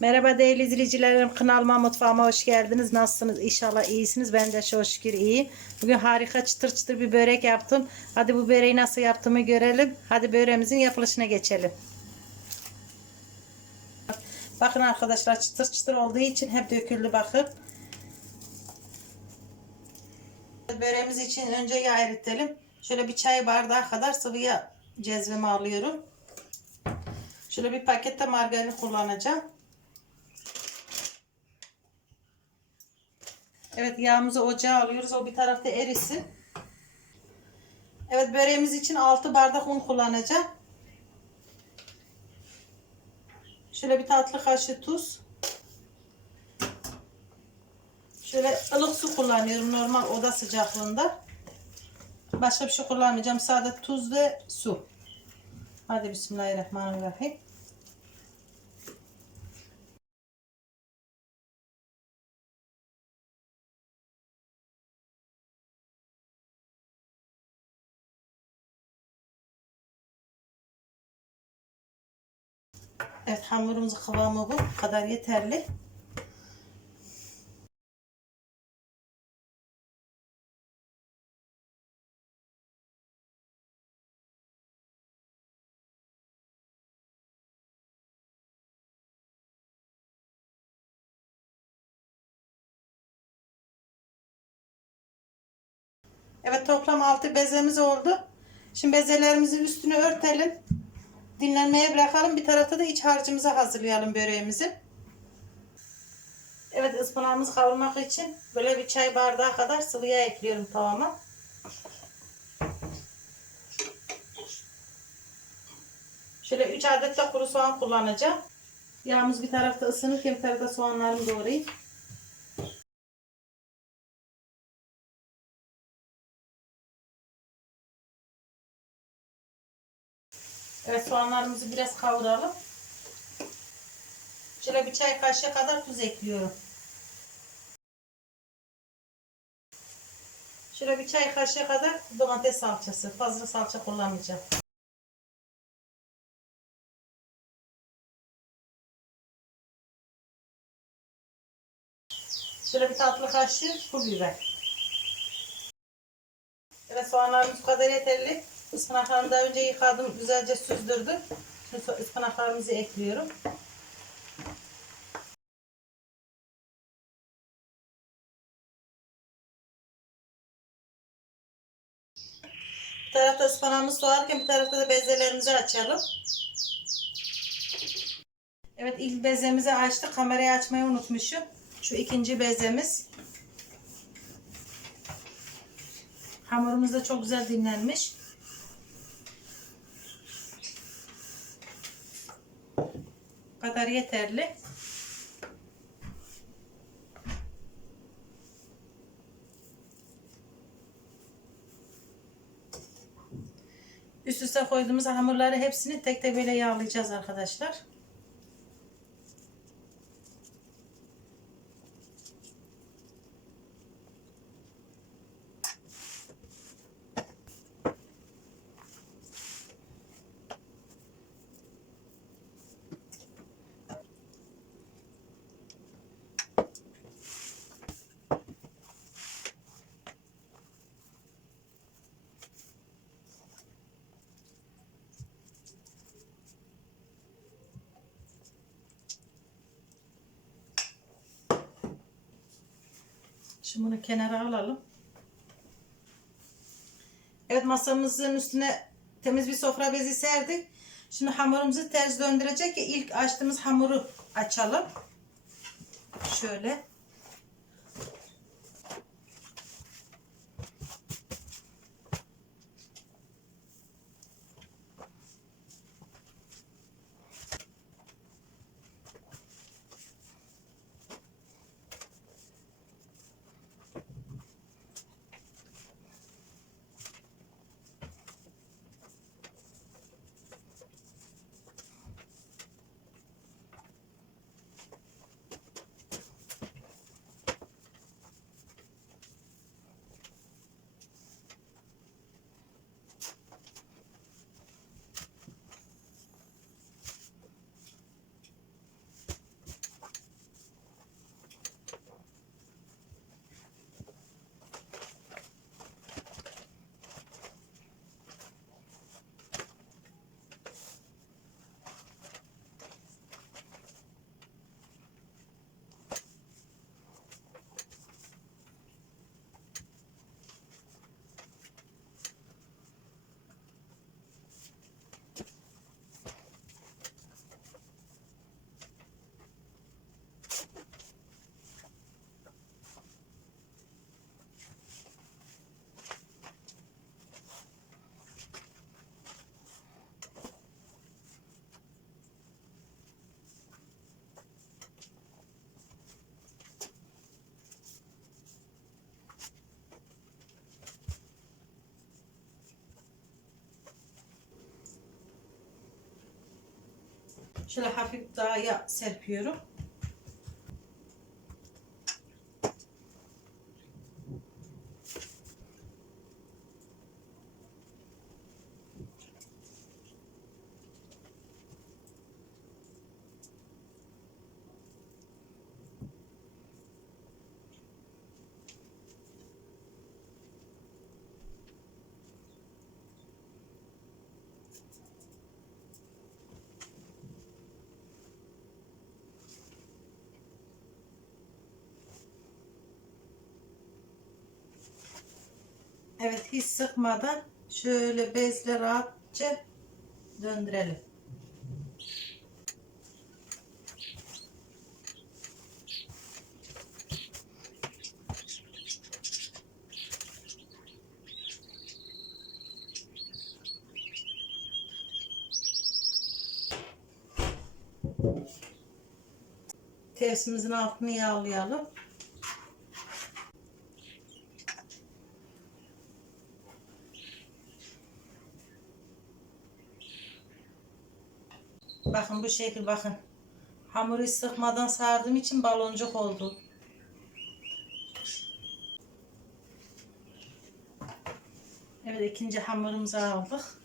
Merhaba değerli izleyicilerim. Kanalıma mutfağıma hoş geldiniz. Nasılsınız? İnşallah iyisiniz. Ben de çok şükür iyi. Bugün harika çıtır çıtır bir börek yaptım. Hadi bu böreği nasıl yaptığımı görelim. Hadi böreğimizin yapılışına geçelim. Bakın arkadaşlar çıtır çıtır olduğu için hep döküldü bakın. Böreğimiz için önce yağ eritelim. Şöyle bir çay bardağı kadar sıvı yağ cezvemi alıyorum. Şöyle bir pakette margarin kullanacağım. Evet yağımızı ocağa alıyoruz. O bir tarafta erisin. Evet böreğimiz için 6 bardak un kullanacağım. Şöyle bir tatlı kaşığı tuz. Şöyle ılık su kullanıyorum normal oda sıcaklığında. Başka bir şey kullanmayacağım. Sadece tuz ve su. Hadi bismillahirrahmanirrahim. Evet hamurumuzun kıvamı bu. Kadar yeterli. Evet toplam 6 bezemiz oldu. Şimdi bezelerimizi üstünü örtelim. Dinlenmeye bırakalım. Bir tarafta da iç harcımızı hazırlayalım böreğimizi. Evet ıspanağımızı kavurmak için böyle bir çay bardağı kadar sıvı yağ ekliyorum tavama. Şöyle 3 adet de kuru soğan kullanacağım. Yağımız bir tarafta ısınırken bir tarafta soğanlarımı doğrayayım. Evet soğanlarımızı biraz kavuralım. Şöyle bir çay kaşığı kadar tuz ekliyorum. Şöyle bir çay kaşığı kadar domates salçası. Fazla salça kullanmayacağım. Şöyle bir tatlı kaşığı pul biber. Evet soğanlarımız bu kadar yeterli. Ispanaklarımı daha önce yıkadım. Güzelce süzdürdüm. Şimdi ıspanaklarımızı ekliyorum. Bir tarafta ıspanağımız soğarken bir tarafta da bezelerimizi açalım. Evet ilk bezemizi açtık. Kamerayı açmayı unutmuşum. Şu ikinci bezemiz. Hamurumuz da çok güzel dinlenmiş. Kadar yeterli. Üst üste koyduğumuz hamurları hepsini tek tek böyle yağlayacağız arkadaşlar. Şimdi bunu kenara alalım. Evet masamızın üstüne temiz bir sofra bezi serdik. Şimdi hamurumuzu ters döndürecek ki ilk açtığımız hamuru açalım. Şöyle. Şöyle hafif daha yağ serpiyorum. Evet hiç sıkmadan şöyle bezle rahatça döndürelim. Tepsimizin altını yağlayalım. Bakın bu şekil bakın. Hamuru sıkmadan sardığım için baloncuk oldu. Evet ikinci hamurumuzu aldık.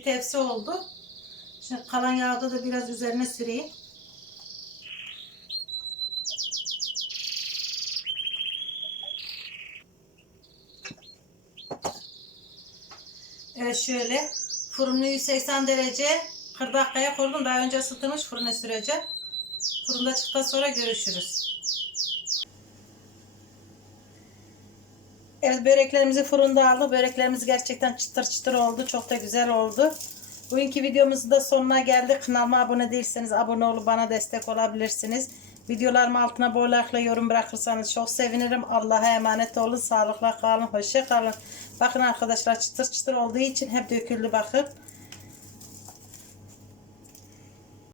Bir tepsi oldu. Şimdi kalan yağda da biraz üzerine süreyim. Evet şöyle fırını 180 derece 40 dakikaya koydum. Daha önce ısıtılmış fırına süreceğim. Fırında çıktıktan sonra görüşürüz. Böreklerimizi fırında aldık. Böreklerimiz gerçekten çıtır çıtır oldu. Çok da güzel oldu. Bugünkü videomuzun da sonuna geldik. Kanalıma abone değilseniz abone olup bana destek olabilirsiniz. Videolarım altına bol like'la yorum bırakırsanız çok sevinirim. Allah'a emanet olun. Sağlıkla kalın. Hoşça kalın. Bakın arkadaşlar çıtır çıtır olduğu için hep döküldü bakın.